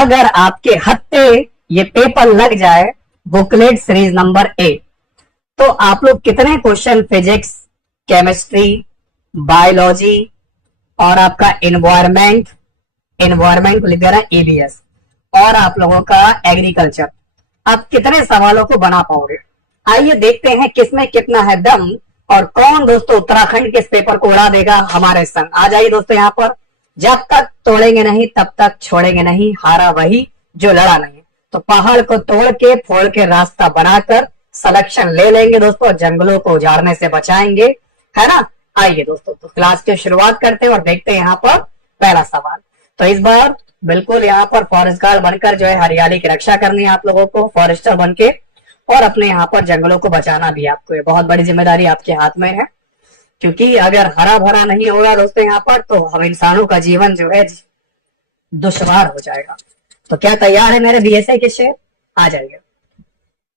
अगर आपके हत्ते ये पेपर लग जाए बुकलेट सीरीज नंबर 1, तो आप लोग कितने क्वेश्चन फिजिक्स, केमिस्ट्री, बायोलॉजी और आपका इन्वायरमेंट, इन्वायरमेंट को लिख देना ईबीएस, और आप लोगों का एग्रीकल्चर, आप कितने सवालों को बना पाओगे? आइए देखते हैं किसमें कितना है दम और कौन दोस्तों उत्तराखंड के इस पेपर को उड़ा देगा हमारे संग। आ जाइए दोस्तों यहाँ पर। जब तक तोड़ेंगे नहीं तब तक छोड़ेंगे नहीं, हारा वही जो लड़ा नहीं। तो पहाड़ को तोड़ के फोड़ के रास्ता बनाकर सिलेक्शन ले लेंगे दोस्तों, जंगलों को उजाड़ने से बचाएंगे, है ना। आइए दोस्तों, तो क्लास की शुरुआत करते हैं और देखते हैं यहाँ पर पहला सवाल। तो इस बार बिल्कुल यहाँ पर फॉरेस्ट गार्ड बनकर जो है हरियाली की रक्षा करनी है आप लोगों को, फॉरेस्टर बनके, और अपने यहाँ पर जंगलों को बचाना भी आपको, ये बहुत बड़ी जिम्मेदारी आपके हाथ में है। क्योंकि अगर हरा भरा नहीं होगा दोस्तों यहाँ पर, तो हम इंसानों का जीवन जो है दुश्वार हो जाएगा। तो क्या तैयार है मेरे बीएसए के शेर? आ जाइए।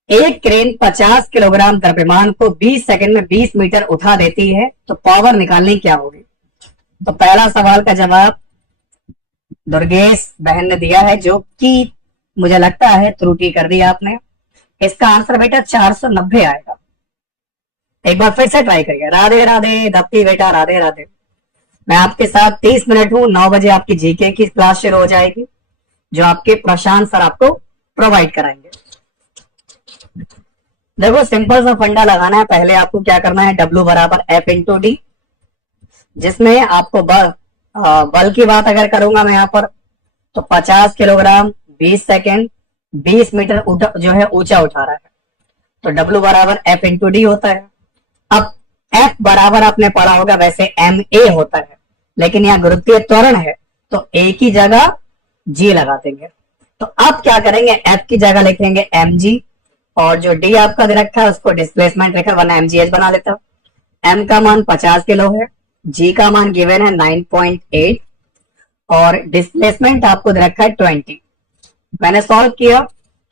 एक क्रेन 50 किलोग्राम द्रव्यमान को 20 सेकंड में 20 मीटर उठा देती है, तो पावर निकालनी क्या होगी? तो पहला सवाल का जवाब दुर्गेश बहन ने दिया है, जो कि मुझे लगता है त्रुटि कर दी आपने। इसका आंसर बेटा 490 आएगा। एक बार फिर से ट्राई करिए। राधे राधे धप्पी बेटा, राधे राधे। मैं आपके साथ 30 मिनट हूं। 9 बजे आपकी जीके की क्लास शुरू हो जाएगी, जो आपके प्रशांत सर आपको प्रोवाइड कराएंगे। देखो सिंपल सा फंडा लगाना है। पहले आपको क्या करना है, W बराबर F इंटू डी, जिसमें आपको बल की बात अगर करूंगा मैं यहाँ पर, तो 50 किलोग्राम 20 सेकेंड 20 मीटर जो है ऊंचा उठा रहा है, तो W बराबर F इंटू डी होता है। अब F बराबर आपने पढ़ा होगा वैसे ma होता है, लेकिन यहाँ गुरुत्वीय त्वरण है तो A की जगह G लगा देंगे। तो अब क्या करेंगे, F की जगह लिखेंगे mg, और जो D आपका दे रखा है उसको डिस्प्लेसमेंट लिखा, वरना mgh बना लेता हूं। M का मान 50 किलो है, G का मान गिवन है 9.8, और डिस्प्लेसमेंट आपको दे रखा है 20। मैंने सॉल्व किया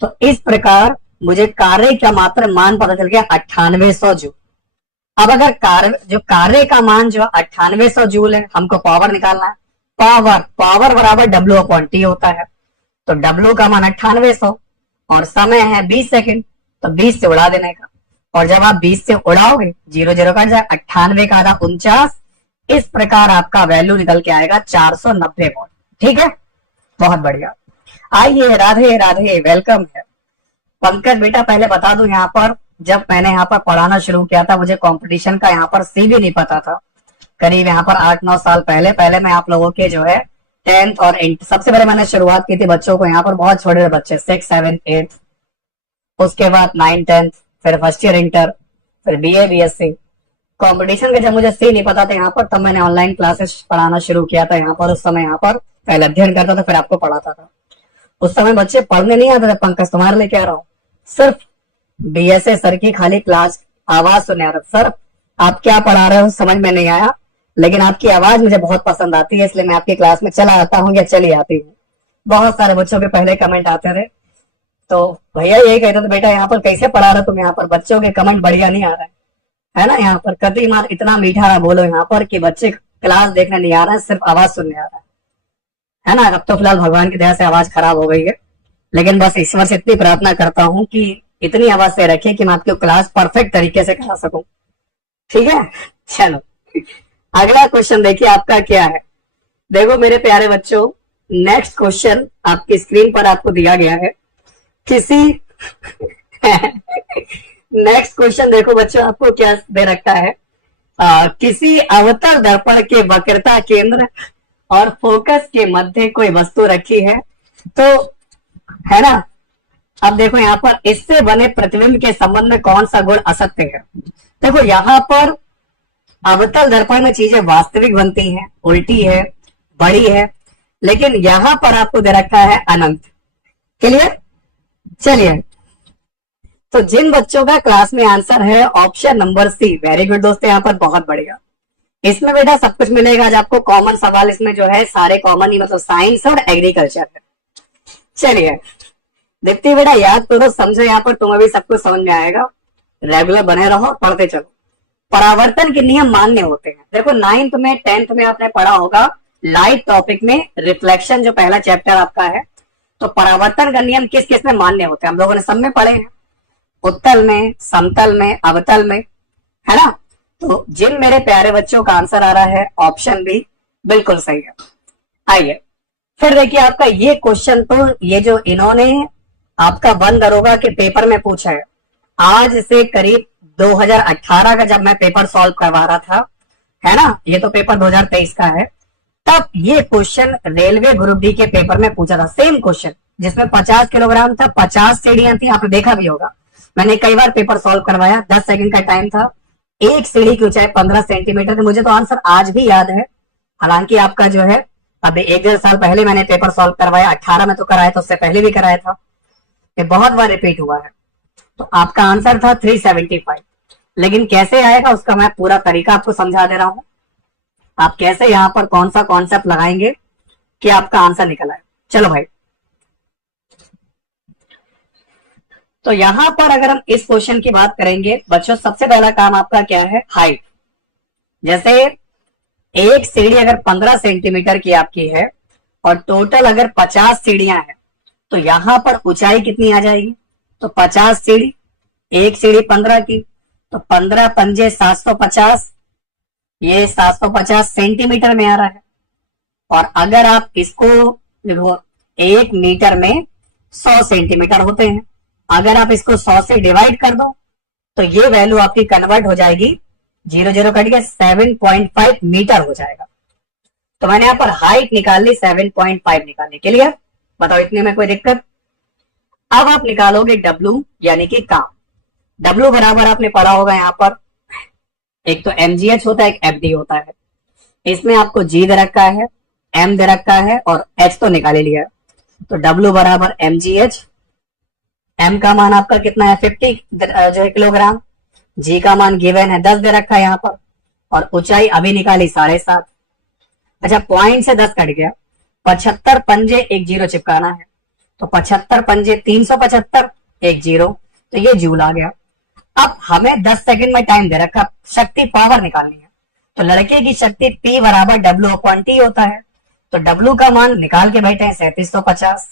तो इस प्रकार मुझे कार्य का मात्र मान पता चल गया 9800 जूल। अब अगर कार्य का मान जो 9800 जूल है, हमको पावर निकालना है। पावर बराबर W अपॉन T होता है, तो W का मान 9800 और समय है 20 सेकंड, तो 20 से उड़ा देने का। और जब आप 20 से उड़ाओगे 0 0 कट जाए, 98 का आधा 49, इस प्रकार आपका वैल्यू निकल के आएगा 490 वोल्ट। ठीक है, बहुत बढ़िया। आइए, राधे राधे, वेलकम है। पंकज बेटा पहले बता दूं, यहाँ पर जब मैंने यहाँ पर पढ़ाना शुरू किया था, मुझे कंपटीशन का यहाँ पर सी भी नहीं पता था। करीब यहाँ पर 8-9 साल पहले मैं आप लोगों के जो है 10th और 8th, सबसे पहले मैंने शुरुआत की थी बच्चों को, यहाँ पर बहुत छोटे बच्चे 6, 7, 8, उसके बाद 9, 10, फिर फर्स्ट ईयर इंटर, फिर BA BSc। कंपटीशन के जब मुझे सी नहीं पता था यहाँ पर, तब मैंने ऑनलाइन क्लासेस पढ़ाना शुरू किया था यहाँ पर। उस समय यहाँ पर पहले अध्ययन करता था, फिर आपको पढ़ाता था। उस समय बच्चे पढ़ने नहीं आते थे पंकज, तुम्हारे लिए कह रहा हूँ, सिर्फ BSA सर की खाली क्लास आवाज सुने आ रहा। सर आप क्या पढ़ा रहे हो समझ में नहीं आया, लेकिन आपकी आवाज मुझे बहुत पसंद आती है, इसलिए मैं आपकी क्लास में चला आता हूँ या चली आती हूँ। बहुत सारे बच्चों के पहले कमेंट आते थे, तो भैया यही कहते थे, बेटा यहाँ पर कैसे पढ़ा रहे तुम, यहाँ पर बच्चों के कमेंट बढ़िया नहीं आ रहे है ना। यहाँ पर कभी मार इतना मीठा ना बोलो यहाँ पर कि बच्चे क्लास देखने नहीं आ रहा है, सिर्फ आवाज सुनने आ रहा है ना। अब तो फिलहाल भगवान की दया से आवाज खराब हो गई है, लेकिन बस ईश्वर से इतनी प्रार्थना करता हूँ कि इतनी आवाज से रखिए कि मैं आपकी क्लास परफेक्ट तरीके से करा सकूं। ठीक है, चलो अगला क्वेश्चन देखिए आपका क्या है। देखो मेरे प्यारे बच्चों, नेक्स्ट क्वेश्चन आपकी स्क्रीन पर आपको दिया गया है। किसी नेक्स्ट क्वेश्चन देखो बच्चों, आपको क्या दे रखा है। किसी अवतल दर्पण के वक्रता केंद्र और फोकस के मध्य कोई वस्तु रखी है, तो है ना। अब देखो यहाँ पर इससे बने प्रतिबिंब के संबंध में कौन सा गुण असत्य है। देखो यहाँ पर अवतल दर्पण में चीजें वास्तविक बनती हैं, उल्टी है, बड़ी है, लेकिन यहाँ पर आपको दे रखा है अनंत। क्लियर? चलिए, तो जिन बच्चों का क्लास में आंसर है option number C, very good दोस्तों, यहाँ पर बहुत बढ़िया। इसमें बेटा सब कुछ मिलेगा आज आपको। कॉमन सवाल इसमें जो है सारे कॉमन ही, मतलब साइंस और एग्रीकल्चर है। चलिए देखते बेटा, याद करो, समझो, यहाँ पर तुम्हें भी सब कुछ समझ में आएगा। रेगुलर बने रहो, पढ़ते चलो। परावर्तन के नियम मान्य होते हैं। देखो 9th में 10th में आपने पढ़ा होगा लाइट टॉपिक में रिफ्लेक्शन, जो पहला चैप्टर आपका है, तो परावर्तन का नियम किस किस में मान्य होते हैं हम लोगों ने सब में पढ़े हैं, उत्तल में, समतल में, अवतल में, है ना। तो जिन मेरे प्यारे बच्चों का आंसर आ रहा है ऑप्शन बी बिल्कुल सही है। आइए फिर देखिए आपका ये क्वेश्चन, तो ये जो इन्होंने आपका वन दरोगा के पेपर में पूछा है, आज से करीब 2018 का जब मैं पेपर सॉल्व करवा रहा था, है ना, ये तो पेपर 2023 का है, तब ये क्वेश्चन रेलवे ग्रुप डी के पेपर में पूछा था, सेम क्वेश्चन जिसमें 50 किलोग्राम था, 50 सीढ़ियां थी, आपने देखा भी होगा, मैंने कई बार पेपर सॉल्व करवाया, 10 सेकंड का टाइम था, एक सीढ़ी की ऊंचाई 15 सेंटीमीटर थी। मुझे तो आंसर आज भी याद है, हालांकि आपका जो है अभी 1-1.5 साल पहले मैंने पेपर सॉल्व करवाया, 18 में तो कराया था, उससे पहले भी कराया था, ये बहुत बार रिपीट हुआ है। तो आपका आंसर था 375, लेकिन कैसे आएगा उसका मैं पूरा तरीका आपको समझा दे रहा हूं, आप कैसे यहां पर कौन सा कॉन्सेप्ट लगाएंगे कि आपका आंसर निकल आए। चलो भाई, तो यहां पर अगर हम इस क्वेश्चन की बात करेंगे बच्चों, सबसे पहला काम आपका क्या है, हाइट। जैसे एक सीढ़ी अगर 15 सेंटीमीटर की आपकी है और टोटल अगर 50 सीढ़ियां हैं, तो यहां पर ऊंचाई कितनी आ जाएगी, तो 50 सीढ़ी, एक सीढ़ी 15 की, तो 15 पंजे 750, ये 750 सेंटीमीटर में आ रहा है। और अगर आप इसको देखो, 1 मीटर में 100 सेंटीमीटर होते हैं, अगर आप इसको 100 से डिवाइड कर दो तो ये वैल्यू आपकी कन्वर्ट हो जाएगी, 0 कट गया, 7.5 मीटर हो जाएगा। तो मैंने यहां पर हाइट निकाल ली, 7.5 निकालने के लिए, बताओ इतने में कोई दिक्कत। अब आप निकालोगे डब्ल्यू यानी कि काम। डब्ल्यू बराबर आपने पढ़ा होगा यहां पर, एक तो एमजीएच होता है, एक एफडी होता है, इसमें आपको जी दे रखा है, एम दे रखा है और एच तो निकाल ही लिया। तो डब्ल्यू बराबर एमजीएच, एम का मान आपका कितना है 50 जो है किलोग्राम, जी का मान गिवन है 10 दे रखा है यहाँ पर, और ऊंचाई अभी निकाली 7.5। अच्छा, पॉइंट से 10 कट गया, 75 पंजे एक जीरो चिपकाना है, तो 75 पंजे 375, एक जीरो, तो ये जूल आ गया। अब हमें 10 सेकंड में टाइम दे रखा, शक्ति पावर निकालनी है, तो लड़के की शक्ति P बराबर W/T होता है, तो W का मान निकाल के बैठे हैं 3750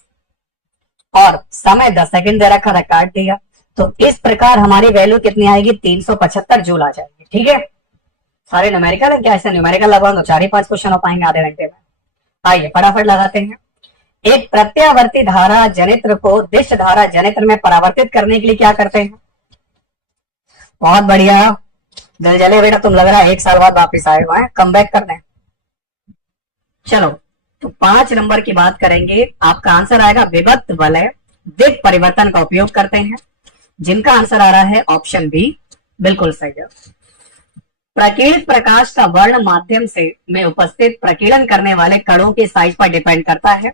और समय 10 सेकंड दे रखा था, काट दिया। तो इस प्रकार हमारी वैल्यू कितनी आएगी, 375 जूल आ जाएगी। ठीक है, सारे न्यूमेरिकल है क्या, ऐसे न्यूमेरिकल लगाओ तो 4 ही 5 क्वेश्चन हो पाएंगे आधे घंटे में। आइए फटाफट लगाते हैं। एक प्रत्यावर्ती धारा जनित्र को दिश धारा जनित्र में परावर्तित करने के लिए क्या करते हैं, बहुत बढ़िया, दिल जले बेटा, तुम लग रहा है 1 साल बाद वापिस आए हुए हैं कम बैक करने। चलो, तो 5 नंबर की बात करेंगे, आपका आंसर आएगा विभक्त वलय दिक् परिवर्तन का उपयोग करते हैं, जिनका आंसर आ रहा है ऑप्शन बी बिल्कुल सही है। प्रकीर्णित प्रकाश का वर्ण माध्यम से में उपस्थित प्रकीर्णन करने वाले कणों के साइज पर डिपेंड करता है,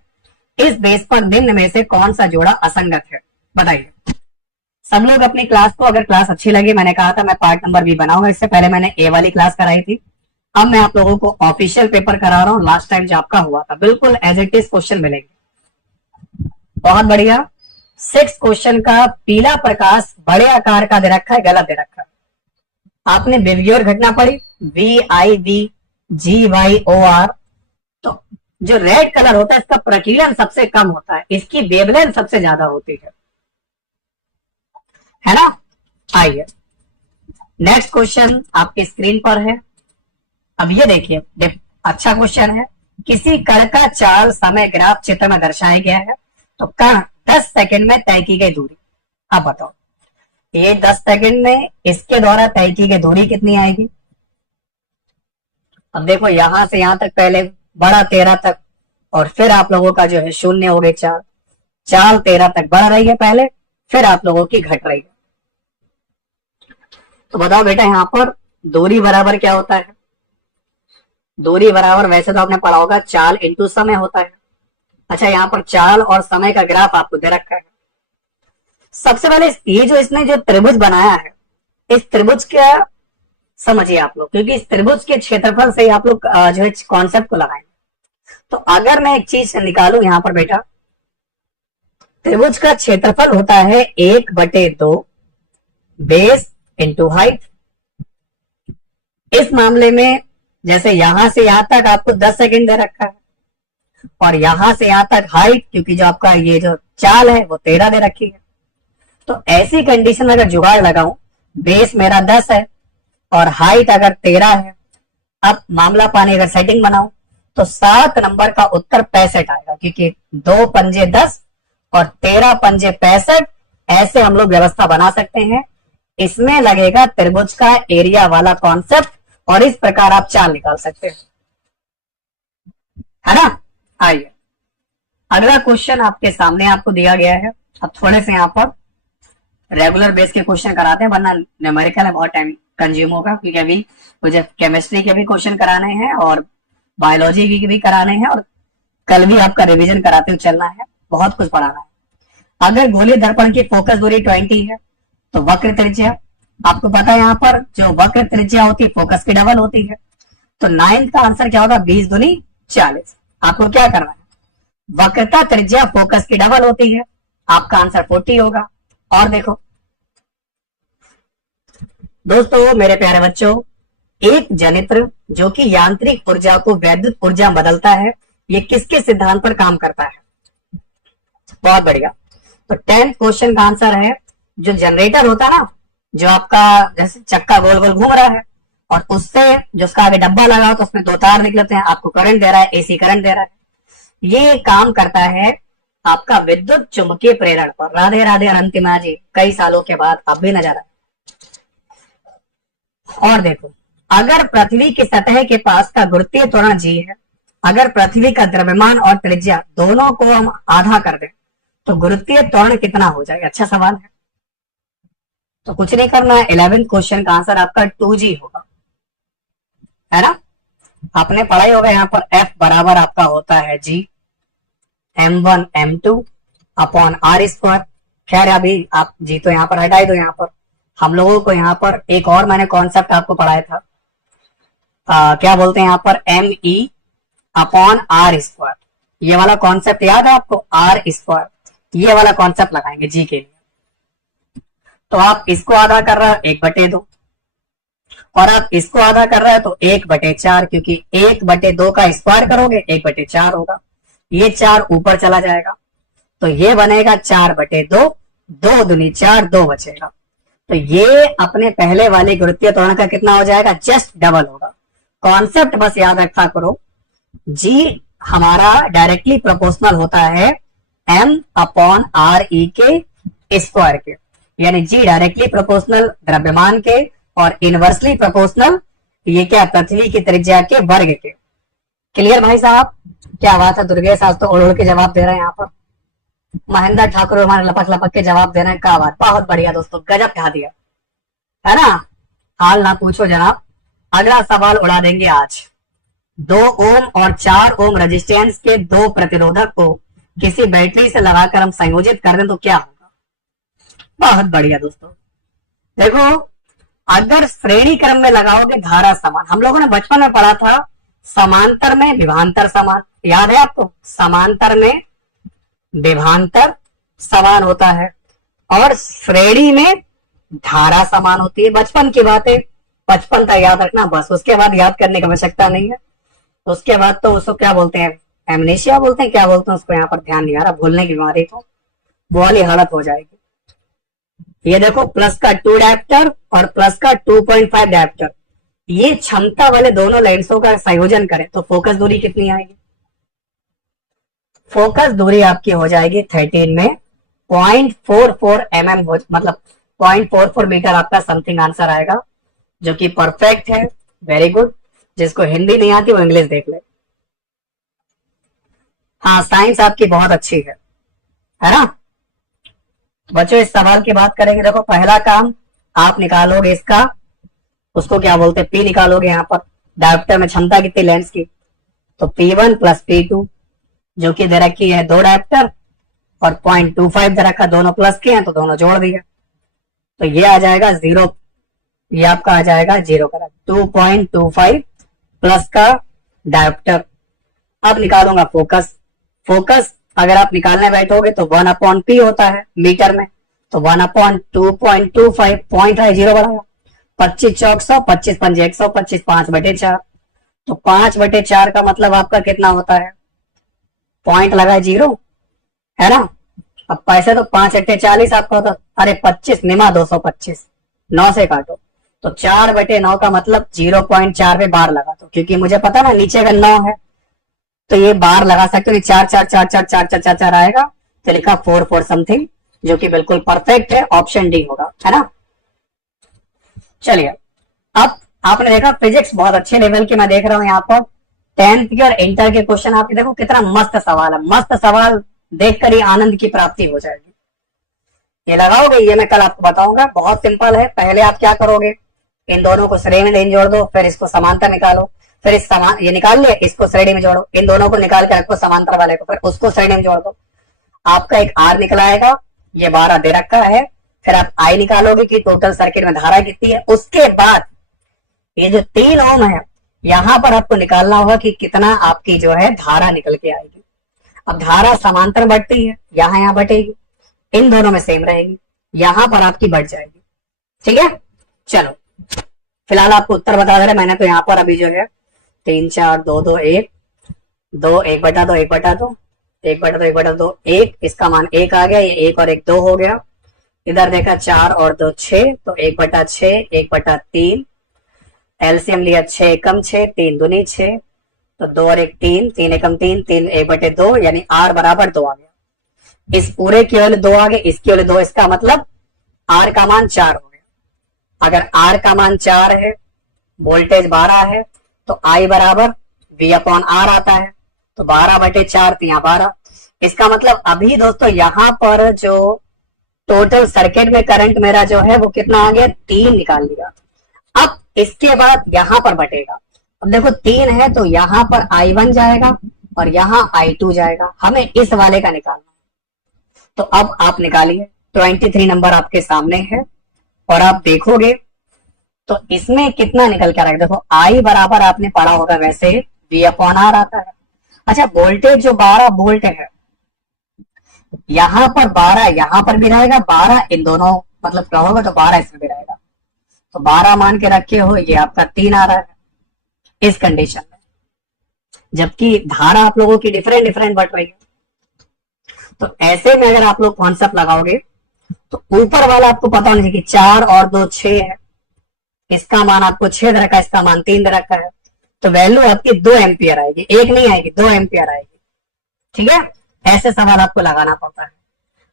इस बेस पर निम्न में से कौन सा जोड़ा असंगत है, बताइए। सब लोग अपनी क्लास को, अगर क्लास अच्छी लगी, मैंने कहा था मैं पार्ट नंबर बी बनाऊंगा, इससे पहले मैंने ए वाली क्लास कराई थी, अब मैं आप लोगों को ऑफिशियल पेपर करा रहा हूं, लास्ट टाइम जो आपका हुआ था बिल्कुल एज इट इज क्वेश्चन मिलेंगे। बहुत बढ़िया। 6 क्वेश्चन का पीला प्रकाश बड़े आकार का दे रखा है, गलत दे रखा है। आपने विवियोर घटना पढ़ी, VIVGYOR, तो जो रेड कलर होता है इसका प्रकीर्णन सबसे कम होता है, इसकी वेवलेंथ सबसे ज्यादा होती है ना। आइए नेक्स्ट क्वेश्चन आपके स्क्रीन पर है। अब ये देखिए, अच्छा क्वेश्चन है, किसी कण का चाल समय ग्राफ चित्र में दर्शाया गया है, तो कण 10 सेकंड में तय की गई दूरी, अब बताओ ये 10 सेकंड में इसके द्वारा तय की गई दूरी कितनी आएगी। अब देखो यहां से यहां तक पहले बढ़ा 13 तक, और फिर आप लोगों का जो है 0 हो गए 4, चाल 13 तक बढ़ रही है पहले, फिर आप लोगों की घट रही है। तो बताओ बेटा यहां पर दूरी बराबर क्या होता है, दूरी बराबर वैसे तो आपने पढ़ा होगा चाल इंटू समय होता है। अच्छा, यहाँ पर चाल और समय का ग्राफ आपको दे रखा है। सबसे पहले ये जो इसने जो त्रिभुज बनाया है, इस त्रिभुज का समझिए आप लोग, क्योंकि इस त्रिभुज के क्षेत्रफल से आप लोग जो है कॉन्सेप्ट को लगाएंगे। तो अगर मैं एक चीज निकालू यहाँ पर बेटा, त्रिभुज का क्षेत्रफल होता है 1/2 बेस इंटू हाइट। इस मामले में जैसे यहां से यहां तक आपको 10 सेकंड दे रखा है, और यहां से यहां तक हाइट, क्योंकि जो आपका ये जो चाल है वो 13 दे रखी है। तो ऐसी कंडीशन में अगर जुगाड़ लगाऊं, बेस मेरा 10 है और हाइट अगर 13 है, अब मामला पानी अगर सेटिंग बनाऊं तो 7 नंबर का उत्तर 65 आएगा, क्योंकि 2 पंजे 10 और 13 पंजे 65। ऐसे हम लोग व्यवस्था बना सकते हैं। इसमें लगेगा त्रिभुज का एरिया वाला कॉन्सेप्ट और इस प्रकार आप चाल निकाल सकते हैं, है ना। आइए अगला क्वेश्चन आपके सामने आपको दिया गया है। अब थोड़े से यहाँ पर रेगुलर बेस के क्वेश्चन कराते हैं, वरना न्यूमेरिकल में बहुत टाइम कंज्यूम होगा, क्योंकि अभी मुझे केमिस्ट्री के भी क्वेश्चन कराने हैं और बायोलॉजी के भी कराने हैं और कल भी आपका रिवीजन कराते हुए चलना है, बहुत कुछ पढ़ाना है। अगर गोलीय दर्पण की फोकस दूरी 20 है तो वक्र त्रिज्या, आपको पता है यहाँ पर जो वक्र त्रिज्या होती है फोकस की डबल होती है। तो 9 का आंसर क्या होगा, 20 दूनी 40। आपको क्या करना है, वक्रता त्रिज्या फोकस की डबल होती है, आपका आंसर 40 होगा। और देखो दोस्तों, मेरे प्यारे बच्चों, एक जनित्र जो कि यांत्रिक ऊर्जा को वैद्युत ऊर्जा बदलता है, ये किसके सिद्धांत पर काम करता है। बहुत बढ़िया। तो 10th क्वेश्चन का आंसर है, जो जनरेटर होता है ना, जो आपका जैसे चक्का गोल गोल घूम रहा है और उससे जो उसका आगे डब्बा लगा हो तो उसमें 2 तार निकलते हैं, आपको करंट दे रहा है, एसी करंट दे रहा है। ये काम करता है आपका विद्युत चुंबकीय प्रेरण पर। राधे राधे अनंतिमा जी, कई सालों के बाद अब भी नजर आए। और देखो, अगर पृथ्वी की सतह के पास का गुरुत्वीय त्वरण g है, अगर पृथ्वी का द्रव्यमान और त्रिज्या दोनों को हम आधा कर दें तो गुरुत्वीय त्वरण कितना हो जाएगा। अच्छा सवाल है। तो कुछ नहीं करना है, 11th क्वेश्चन का आंसर आपका 2g होगा, है ना। आपने पढ़ा ही होगा, यहाँ पर F बराबर आपका होता है g m1 m2 upon r square. खैर अभी आप जी तो यहाँ पर हटाई दो। यहाँ पर हम लोगों को यहाँ पर एक और मैंने कॉन्सेप्ट आपको पढ़ाया था, क्या बोलते हैं यहाँ पर, M E upon R square. ये वाला कॉन्सेप्ट याद है आपको, आर स्क्वायर, ये वाला कॉन्सेप्ट लगाएंगे जी के लिए। तो आप इसको आधा कर रहे हो 1/2 और आप इसको आधा कर रहे हो तो 1/4, क्योंकि 1/2 का स्क्वायर करोगे 1/4 होगा। ये 4 ऊपर चला जाएगा तो ये बनेगा 4/2, 2 दूनी 4, 2 बचेगा। तो ये अपने पहले वाले गुरुत्वीय त्वरण का कितना हो जाएगा, जस्ट डबल होगा। कॉन्सेप्ट बस याद रखा करो, जी हमारा डायरेक्टली प्रोपोर्शनल होता है m अपॉन आर ई के स्क्वायर के, यानी जी डायरेक्टली प्रोपोर्शनल द्रव्यमान के और इनवर्सली प्रोपोर्शनल ये क्या, पृथ्वी की त्रिज्या के वर्ग के। क्लियर भाई साहब, क्या बात है। दुर्गेश आज तो उड़ उड़ के जवाब दे रहे हैं यहाँ पर। महेंद्र ठाकुर हमारे लपक लपक के जवाब दे रहे हैं, क्या बात, बहुत बढ़िया दोस्तों, गजब कहा दिया, है ना। हाल ना पूछो जनाब। अगला सवाल उड़ा देंगे आज। 2 ओम और 4 ओम रेजिस्टेंस के 2 प्रतिरोधक को किसी बैटरी से लगाकर हम संयोजित कर दें तो क्या होगा। बहुत बढ़िया दोस्तों। देखो, अगर श्रेणी क्रम में लगाओगे धारा समान, हम लोगों ने बचपन में पढ़ा था समांतर में विभांतर समान, याद है आपको। समांतर में विभांतर समान होता है और श्रेणी में धारा समान होती है। बचपन की बातें बचपन तक याद रखना बस, उसके बाद याद करने की आवश्यकता नहीं है। उसके बाद तो उसको क्या बोलते हैं, एमनेशिया बोलते हैं, क्या बोलते हैं उसको, यहाँ पर ध्यान नहीं आ रहा, भूलने की बीमारी, तो वो वाली हालत हो जाएगी। ये देखो, प्लस का 2 डायप्टर और प्लस का 2.5 डायप्टर, ये क्षमता वाले दोनों लेंसों का संयोजन करें तो फोकस दूरी कितनी आएगी। फोकस दूरी आपकी हो जाएगी 13 में 0.44 mm, मतलब 0.44 मीटर आपका समथिंग आंसर आएगा, जो कि परफेक्ट है। Very good. जिसको हिंदी नहीं आती वो इंग्लिश देख ले। हाँ, साइंस आपकी बहुत अच्छी है ना बच्चों। इस सवाल की बात करेंगे। देखो, पहला काम आप निकालोगे इसका, उसको क्या बोलते हैं, P निकालोगे। यहाँ पर डायोप्टर में क्षमता कितनी लेंस की, तो P1 प्लस P2, जो कि दे रखी है 2 डायोप्टर और 0.25 दे रखा, दोनों प्लस के हैं तो दोनों जोड़ दिया, तो ये आ जाएगा 0। ये आपका आ जाएगा 0 का 2.25 प्लस का डायोप्टर। अब निकालूंगा फोकस। फोकस अगर आप निकालने बैठोगे तो 1/P होता है मीटर में, तो 1/2.25 पॉइंट है 0 बढ़ाया, 25 चौक 100, 25 पंजे 125, 5/4, तो 5/4 का मतलब आपका कितना होता है, पॉइंट लगा 0, है ना। अब पैसे तो 5 अट्ठे 40 आपका होता, अरे 25 निमा 225, 9 से काटो तो 4/9 का मतलब 0.4 पे बार लगा दो, क्योंकि मुझे पता ना नीचे अगर 9 है तो ये बार लगा सकते हो, 4 आएगा, तो लिखा 4 समथिंग, जो कि बिल्कुल परफेक्ट है, ऑप्शन डी होगा, है ना। चलिए, अब आपने देखा फिजिक्स बहुत अच्छे लेवल की मैं देख रहा हूँ यहाँ पर, 10th की और इंटर के क्वेश्चन आप देखो कितना मस्त सवाल है, मस्त सवाल देखकर ही आनंद की प्राप्ति हो जाएगी। ये लगाओगे, ये मैं कल आपको बताऊंगा, बहुत सिंपल है। पहले आप क्या करोगे, इन दोनों को श्रेणी में जोड़ दो, फिर इसको समांतर निकालो, फिर इस समान ये निकाल लिया, इसको श्रेणी में जोड़ो, इन दोनों को निकाल के रखो समांतर वाले को, फिर उसको श्रेणी में जोड़ दो, आपका एक आर निकला आएगा, ये 12 दे रखा है। फिर आप आई निकालोगे कि टोटल सर्किट में धारा कितनी है। उसके बाद ये जो 3 ओम है, यहां पर आपको निकालना होगा कि कितना आपकी जो है धारा निकल के आएगी। अब धारा समांतर बढ़ती है, यहाँ बढ़ेगी, इन दोनों में सेम रहेगी, यहां पर आपकी बढ़ जाएगी, ठीक है। चलो फिलहाल आपको उत्तर बता दे रहे, मैंने तो यहाँ पर अभी जो है 3 4 2 2 1 2 1/2 1/2 1/2 1/2 1, इसका मान 1 आ गया, ये 1 और 1 2 हो गया। इधर देखा 4 और 2 6, तो 1/6 1/3, एलसीएम लिया 6 एकम 6, 3 दूनी 6, तो 2 और 1 3, 3 एकम 3, 3 1/2, यानी आर बराबर 2 आ गया। इस पूरे की वैल्यू 2 आ गई, इसकी वैल्यू 2, इसका मतलब आर का मान 4 हो गया। अगर आर का मान 4 है, वोल्टेज 12 है, तो आई बराबर V/R आता है, तो 12/4 तो यहाँ 12। इसका मतलब अभी दोस्तों यहाँ पर जो टोटल सर्किट में करंट मेरा जो है वो कितना आ गया, 3 निकाल लिया। अब इसके बाद यहां पर बटेगा, अब देखो 3 है तो यहां पर I1 जाएगा और यहां I2 जाएगा, हमें इस वाले का निकालना। तो अब आप निकालिए, 23 नंबर आपके सामने है और आप देखोगे तो इसमें कितना निकल के आ रहा है। देखो I बराबर आपने पढ़ा होगा वैसे V/R आता है। अच्छा, वोल्टेज जो 12 वोल्ट है, यहां पर 12 यहां पर भी रहेगा, 12 इन दोनों मतलब कहोगे तो 12 इसमें भी रहेगा, तो 12 मान के रखे हो, ये आपका 3 आ रहा है इस कंडीशन में, जबकि धारा आप लोगों की डिफरेंट डिफरेंट बढ़ रही है। तो ऐसे में अगर आप लोग कॉन्सेप्ट लगाओगे तो ऊपर वाला आपको पता नहीं कि 4 और 2 6 है, इसका मान आपको 6 दे रखा है, इसका मान 3 दे रखा है, तो वैल्यू आपकी 2 एम्पियर आएगी, 1 नहीं आएगी, 2 एम्पियर आएगी, ठीक है। ऐसे सवाल आपको लगाना पड़ता है।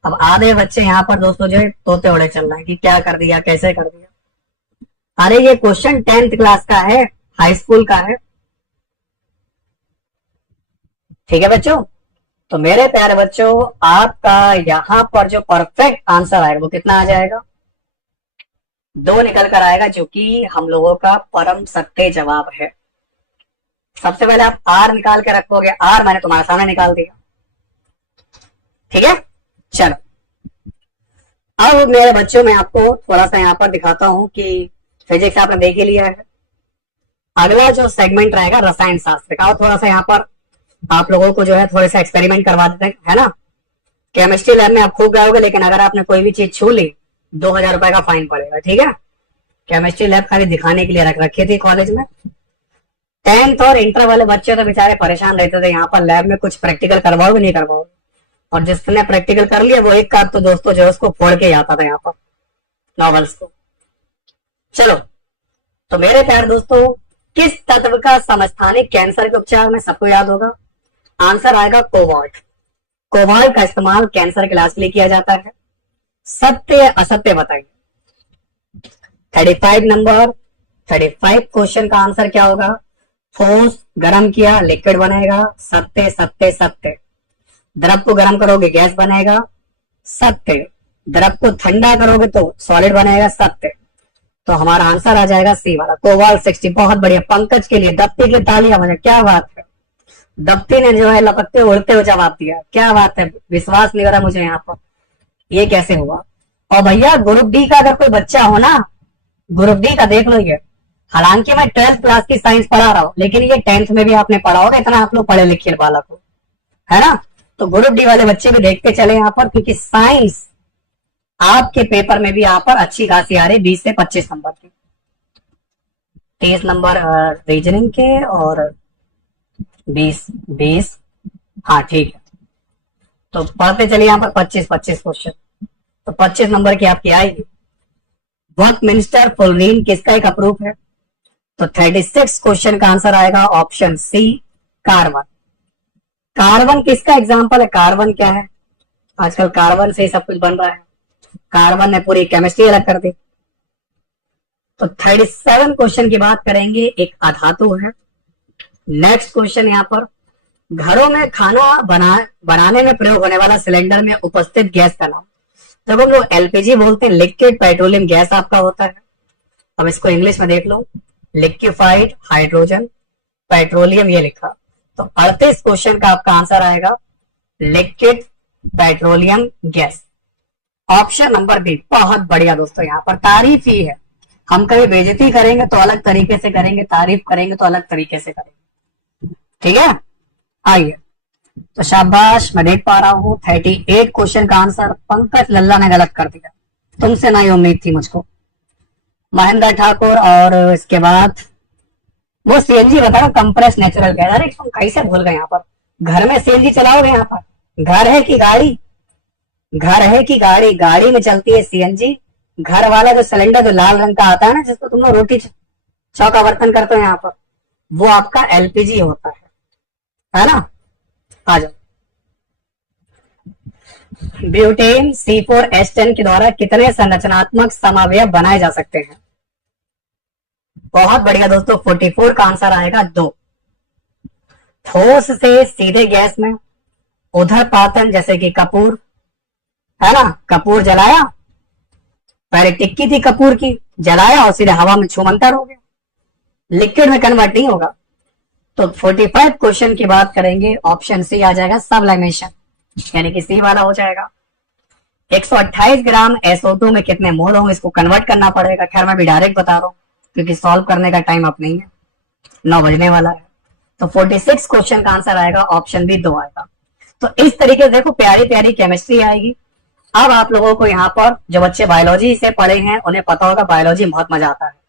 अब आधे बच्चे यहाँ पर दोस्तों जो है तोते उड़े चल रहे हैं कि क्या कर दिया, कैसे कर दिया। अरे ये क्वेश्चन 10th क्लास का है, हाई स्कूल का है, ठीक है बच्चों। तो मेरे प्यारे बच्चों, आपका यहाँ पर जो परफेक्ट आंसर आएगा वो कितना आ जाएगा, 2 निकल कर आएगा, जो कि हम लोगों का परम सत्य जवाब है। सबसे पहले आप आर निकाल के रखोगे, आर मैंने तुम्हारे सामने निकाल दिया, ठीक है। चलो अब मेरे बच्चों में आपको थोड़ा सा यहाँ पर दिखाता हूं कि फिजिक्स आपने देख ही लिया है। अगला जो सेगमेंट रहेगा रसायन शास्त्र का, और थोड़ा सा यहाँ पर आप लोगों को जो है थोड़ा सा एक्सपेरिमेंट करवा देते हैं, है ना। केमिस्ट्री लैब में आप खूब गाओगे, लेकिन अगर आपने कोई भी चीज छू ली 2000 रुपए का फाइन पड़ेगा, ठीक है। केमिस्ट्री लैब खाली दिखाने के लिए रख रखी थी कॉलेज में। 10th और इंटर वाले बच्चे तो बेचारे परेशान रहते थे, यहाँ पर लैब में कुछ प्रैक्टिकल करवाओगे नहीं करवाओगे, और जिसने प्रैक्टिकल कर लिया वो एक का तो दोस्तों जो है उसको फोड़ के आता था यहाँ पर नॉवेल्स को। चलो, तो मेरे प्यारे दोस्तों, किस तत्व का समस्थानिक कैंसर के उपचार में सबको याद होगा, आंसर आएगा कोबाल्ट। कोबाल्ट का इस्तेमाल कैंसर के इलाज के लिए किया जाता है। सत्य असत्य बताइए। 35 नंबर 35 क्वेश्चन का आंसर क्या होगा, ठोस गर्म किया लिक्विड बनेगा, सत्य सत्य सत्य। द्रव को गर्म करोगे गैस बनेगा, सत्य। द्रव को ठंडा करोगे तो सॉलिड बनेगा, सत्य। तो हमारा आंसर आ जाएगा सी वाला, कोबाल्ट 60। बहुत बढ़िया, पंकज के लिए, दत्ती के लिए तालियां बजाएं, क्या बात है। दत्ती ने जो है लपकते उड़ते हुए जवाब दिया, क्या बात है, विश्वास नहीं हो रहा मुझे यहाँ पर, ये कैसे हुआ। और भैया ग्रुप डी का अगर कोई बच्चा हो ना, ग्रुप डी का देख लो ये, हालांकि मैं 12th क्लास की साइंस पढ़ा रहा हूँ, लेकिन ये 10th में भी आपने पढ़ा होगा, इतना आप लोग पढ़े लिखे बालक हो, है ना। तो ग्रुप डी वाले बच्चे भी देखते चले यहाँ पर, क्योंकि साइंस आपके पेपर में भी यहाँ पर अच्छी खासी आ रही, 20 से 25 नंबर की, 30 नंबर रीजनिंग के और 20 हाँ ठीक है। तो पढ़ते चलिए यहाँ पर 25 क्वेश्चन। तो 25 नंबर की आपकी आएगी, वर्कमिंस्टर फुलरीन किसका एक अप्रूव है? तो 36 क्वेश्चन का आंसर आएगा ऑप्शन सी, कार्बन। कार्बन किसका एग्जाम्पल है? कार्बन क्या है? आजकल कार्बन से ही सब कुछ बन रहा है, कार्बन ने पूरी केमिस्ट्री अलग कर दी। तो 37 क्वेश्चन की बात करेंगे, एक अधातु है। नेक्स्ट क्वेश्चन यहाँ पर, घरों में खाना बनाने में प्रयोग होने वाला सिलेंडर में उपस्थित गैस का नाम। जब हम लोग एलपीजी बोलते हैं, लिक्विड पेट्रोलियम गैस आपका होता है। अब इसको इंग्लिश में देख लो, लिक्विफाइड हाइड्रोजन पेट्रोलियम, ये लिखा। तो 38 क्वेश्चन का आपका आंसर आएगा liquid petroleum gas, option number B. बहुत बढ़िया दोस्तों, यहाँ पर तारीफ ही है। हम कभी बेइज्जती करेंगे तो अलग तरीके से करेंगे, तारीफ करेंगे तो अलग तरीके से करेंगे, ठीक है। आइए, तो शाबाश, मैं देख पा रहा हूँ 38 क्वेश्चन का आंसर पंकज लल्ला ने गलत कर दिया। तुमसे ना ही उम्मीद थी मुझको। महेंद्र ठाकुर, और इसके बाद वो सीएनजी बताओ, कंप्रेस नेचुरल गैस। अरे तुम कैसे भूल गए? यहाँ पर घर में सीएनजी चलाओगे? यहाँ पर घर है कि गाड़ी? घर है कि गाड़ी? गाड़ी में चलती है सीएनजी। घर वाला जो सिलेंडर जो लाल रंग का आता है ना, जिसको तुम लोग रोटी चौका बर्तन करते हो यहाँ पर, वो आपका एलपीजी होता है ना। आ जाओ, ब्यूटेन C4H10 के द्वारा कितने संरचनात्मक समावयव बनाए जा सकते हैं? बहुत बढ़िया दोस्तों, 44 का आंसर आएगा 2। ठोस से सीधे गैस में, उधरपातन जैसे कि कपूर, है ना, कपूर जलाया, पहले टिक्की थी कपूर की, जलाया और सीधे हवा में छूमंतर हो गया, लिक्विड में कन्वर्ट नहीं होगा। तो 45 क्वेश्चन की बात करेंगे, ऑप्शन सी आ जाएगा, सबलिमेशन, यानी कि सी वाला हो जाएगा। 128 ग्राम SO2 में कितने मोल होंगे? इसको कन्वर्ट करना पड़ेगा। खैर मैं भी डायरेक्ट बता रहा हूँ क्योंकि सॉल्व करने का टाइम अब नहीं है, 9 बजने वाला है। तो 46 क्वेश्चन का आंसर आएगा ऑप्शन बी, 2 आएगा। तो इस तरीके से देखो, प्यारी प्यारी केमिस्ट्री आएगी। अब आप लोगों को यहाँ पर जो बच्चे बायोलॉजी से पढ़े हैं उन्हें पता होगा बायोलॉजी में बहुत मजा आता है।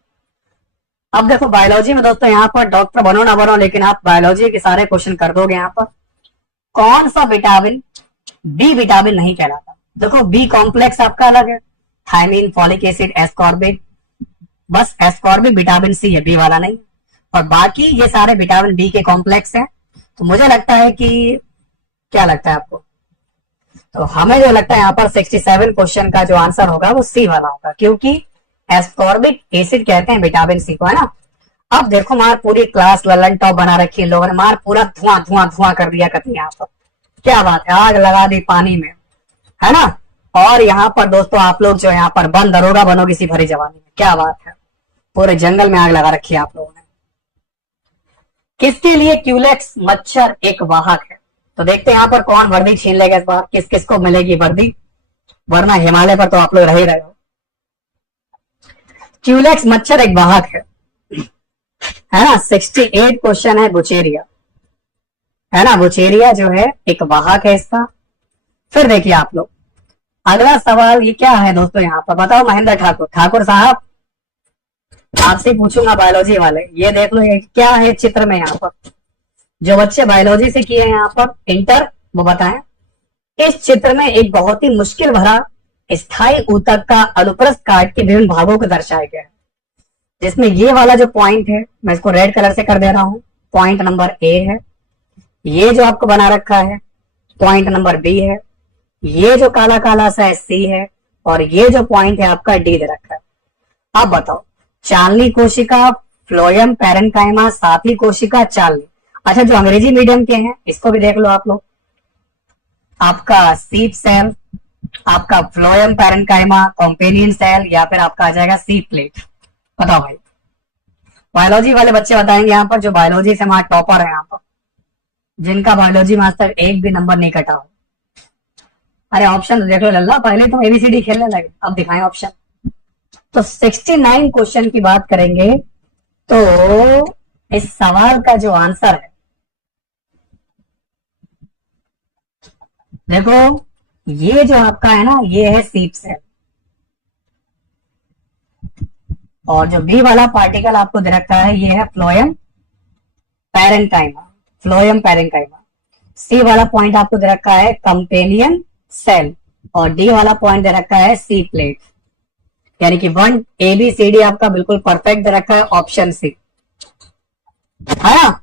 अब देखो बायोलॉजी में दोस्तों, यहाँ पर डॉक्टर बनो ना बनो, लेकिन आप बायोलॉजी के सारे क्वेश्चन कर दोगे। यहाँ पर कौन सा विटामिन बी विटामिन नहीं कहलाता? देखो बी कॉम्प्लेक्स आपका अलग है, थायमीन, फॉलिक एसिड, एस्कॉर्बिक, बस एस्कॉर्बिक विटामिन सी है, बी वाला नहीं। और बाकी ये सारे विटामिन बी के कॉम्प्लेक्स हैं। तो मुझे लगता है कि, क्या लगता है आपको? तो हमें जो लगता है यहाँ पर 67 क्वेश्चन का जो आंसर होगा वो सी वाला होगा, क्योंकि एस्कॉर्बिक एसिड कहते हैं विटामिन सी को, है ना। अब देखो मार पूरी क्लास ललन टॉप बना रखी है लोगों ने, मार पूरा धुआं धुआं धुआं कर दिया करती यहाँ पर। क्या बात है, आग लगा दी पानी में, है ना। और यहाँ पर दोस्तों आप लोग जो यहाँ पर बंद दरोगा बनोगे इसी भरी जवानी में, क्या बात है, पूरे जंगल में आग लगा रखी है आप लोगों ने। किसके लिए क्यूलेक्स मच्छर एक वाहक है? तो देखते हैं यहाँ पर कौन वर्दी छीन लेगा इस बार, किस किस को मिलेगी वर्दी, वरना हिमालय पर तो आप लोग रह ही रहे हो। क्यूलेक्स मच्छर एक वाहक है ना। 68 क्वेश्चन है, बुचेरिया, है ना, बुचेरिया जो है एक वाहक है इसका। फिर देखिए आप लोग, अगला सवाल ये क्या है दोस्तों, यहाँ पर बताओ महेंद्र ठाकुर, ठाकुर साहब आपसे पूछूंगा बायोलॉजी वाले, ये देख लो ये क्या है चित्र में। यहाँ पर जो बच्चे बायोलॉजी से किए हैं यहाँ पर इंटर, वो बताएं। इस चित्र में एक बहुत ही मुश्किल भरा स्थायी ऊतक का अनुप्रस्थ काट के विभिन्न भागों को दर्शाया गया है, जिसमें ये वाला जो पॉइंट है मैं इसको रेड कलर से कर दे रहा हूं, पॉइंट नंबर ए है। ये जो आपको बना रखा है पॉइंट नंबर बी है, ये जो काला काला सा है सी है, और ये जो पॉइंट है आपका डी दे रखा है। अब बताओ, चालनी कोशिका, फ्लोएम पैरेन्काइमा, साथी कोशिका, चालनी। अच्छा जो अंग्रेजी मीडियम के हैं इसको भी देख लो आप लोग, आपका सीप सेल, आपका फ्लोएम पैरेन्काइमा, कॉम्पेनियन सेल, या फिर आपका आ जाएगा सीप प्लेट। बताओ भाई, बायोलॉजी वाले बच्चे बताएंगे यहाँ पर, जो बायोलॉजी से हमारा टॉपर है यहाँ पर, जिनका बायोलॉजी में आज तक एक भी नंबर नहीं कटा हो। अरे ऑप्शन देख लो लल्ला, पहले तो एबीसीडी खेलने लगे, अब दिखाएं ऑप्शन। तो 69 क्वेश्चन की बात करेंगे, तो इस सवाल का जो आंसर है, देखो ये जो आपका है ना, ये है सीप सेल, और जो बी वाला पार्टिकल आपको दे रखा है ये है फ्लोएम पैरेन्काइमा, फ्लोएम पैरेन्काइमा। सी वाला पॉइंट आपको दे रखा है कंपेनियन सेल और डी वाला पॉइंट दे रखा है सी प्लेट, यानी कि 1 ABCD आपका बिल्कुल परफेक्ट दे रखा है, ऑप्शन सी है ना।